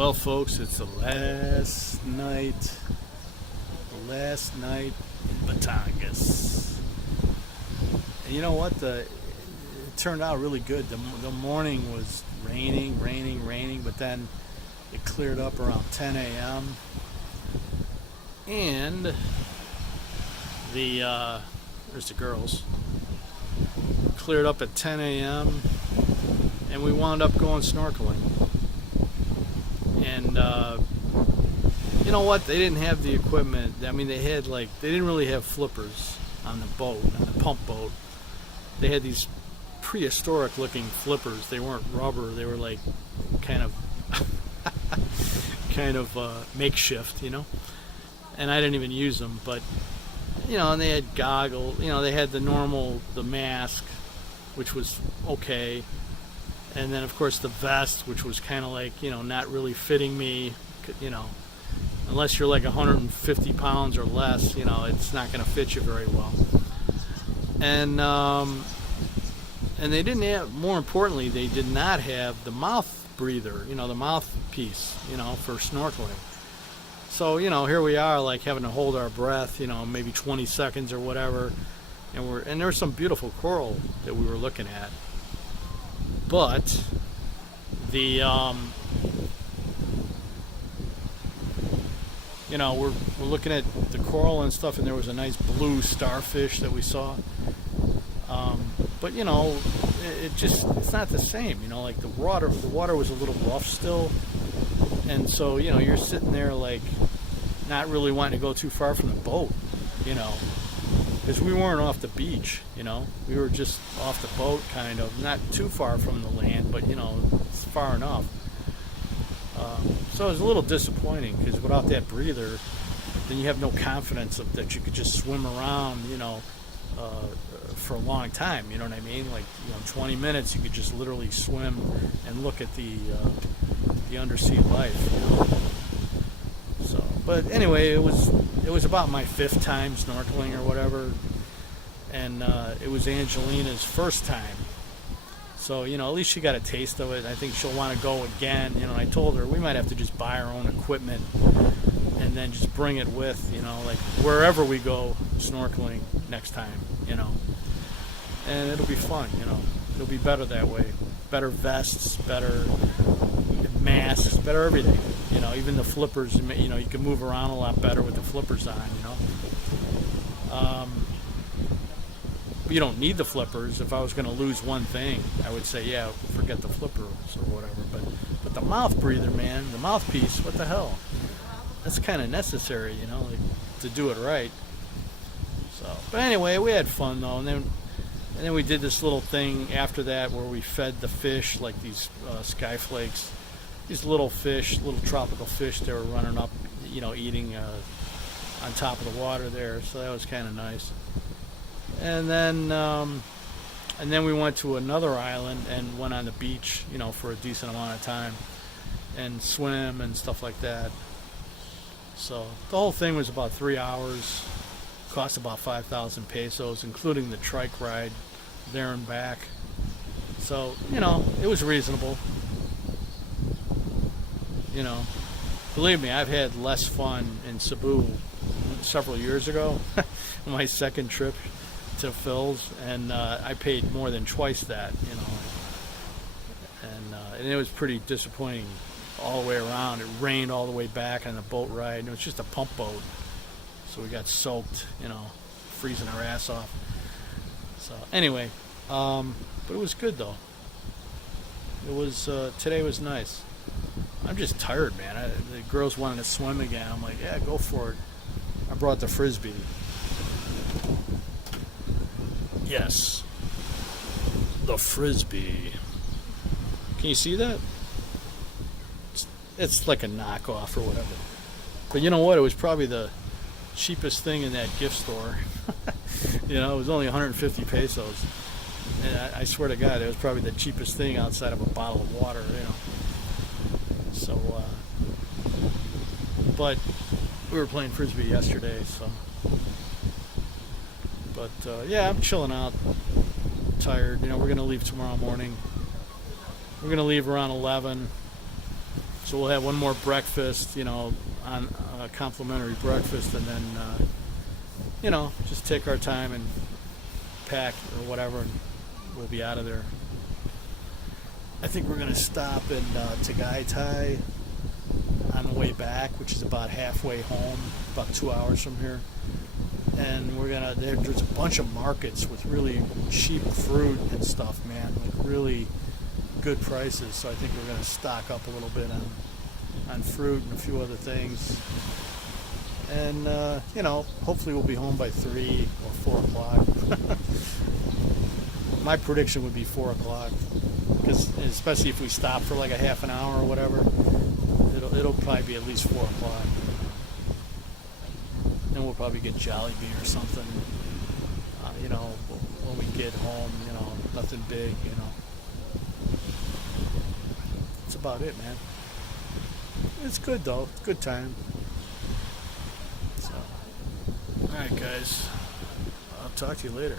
Well, folks, it's the last night in Batangas. And you know what? It turned out really good. The morning was raining, but then it cleared up around 10 a.m. And there's the girls. Cleared up at 10 a.m. and we wound up going snorkeling. And you know what? They didn't have the equipment. I mean, they didn't really have flippers on the boat, on the pump boat. They had these prehistoric looking flippers. They weren't rubber. They were like kind of makeshift, you know. And I didn't even use them, but you know, and they had goggles. You know, they had the mask, which was okay. And then, of course, the vest, which was kind of like, you know, not really fitting me, you know, unless you're like 150 pounds or less, you know, it's not going to fit you very well. And they didn't have, more importantly, they did not have the mouth breather, you know, the mouthpiece, you know, for snorkeling. So, you know, here we are, like having to hold our breath, you know, maybe 20 seconds or whatever. And there was some beautiful coral that we were looking at. But you know, we're looking at the coral and stuff, and there was a nice blue starfish that we saw. But you know, it's not the same. You know, like the water was a little rough still, and so you know, you're sitting there like not really wanting to go too far from the boat, you know. Because we weren't off the beach, you know. We were just off the boat, kind of. Not too far from the land, but, you know, it's far enough. So it was a little disappointing, because without that breather, then you have no confidence that you could just swim around, you know, for a long time, you know what I mean? Like, you know, 20 minutes, you could just literally swim and look at the undersea life, you know. So, but anyway, it was about my 5th time snorkeling or whatever, and it was Angelina's first time. So, you know, at least she got a taste of it. I think she'll want to go again. You know, I told her we might have to just buy our own equipment and then just bring it with, you know, like wherever we go snorkeling next time, you know. And it'll be fun, you know. It'll be better that way. Better vests, better masks, better everything. You know, even the flippers, you know, you can move around a lot better with the flippers on, you know. But you don't need the flippers. If I was going to lose one thing, I would say, yeah, forget the flippers or whatever. But the mouth breather, man, the mouthpiece, what the hell? That's kind of necessary, you know, like, to do it right. So, but anyway, we had fun though, and then we did this little thing after that where we fed the fish like these sky flakes. These little fish, little tropical fish, they were running up, you know, eating on top of the water there. So that was kind of nice. And then we went to another island and went on the beach, you know, for a decent amount of time and swim and stuff like that. So the whole thing was about 3 hours, cost about 5,000 pesos, including the trike ride there and back. So, you know, it was reasonable. You know, believe me, I've had less fun in Cebu several years ago, my second trip to Phil's, and I paid more than twice that, you know, and it was pretty disappointing all the way around. It rained all the way back on the boat ride, and it was just a pump boat, so we got soaked, you know, freezing our ass off. So anyway, but it was good though. It was today was nice. I'm just tired, man. The girls wanted to swim again. I'm like, yeah, go for it. I brought the frisbee. Yes, the frisbee. Can you see that? It's like a knockoff or whatever. But you know what? It was probably the cheapest thing in that gift store. You know, it was only 150 pesos. And I swear to God, it was probably the cheapest thing outside of a bottle of water, you know. So, but we were playing frisbee yesterday, so. But yeah, I'm chilling out, tired. You know, we're gonna leave tomorrow morning. We're gonna leave around 11. So we'll have one more breakfast, on a complimentary breakfast, and then, just take our time and pack or whatever, and we'll be out of there. I think we're going to stop in Tagaytay on the way back, which is about halfway home, about 2 hours from here. And there's a bunch of markets with really cheap fruit and stuff, man, like really good prices. So I think we're going to stock up a little bit on fruit and a few other things. And, hopefully we'll be home by 3 or 4 o'clock. My prediction would be 4 o'clock, because especially if we stop for like a half an hour or whatever, it'll probably be at least 4 o'clock. Then we'll probably get Jollibee or something, when we get home, nothing big, That's about it, man. It's good, though. It's a good time. So, alright, guys. I'll talk to you later.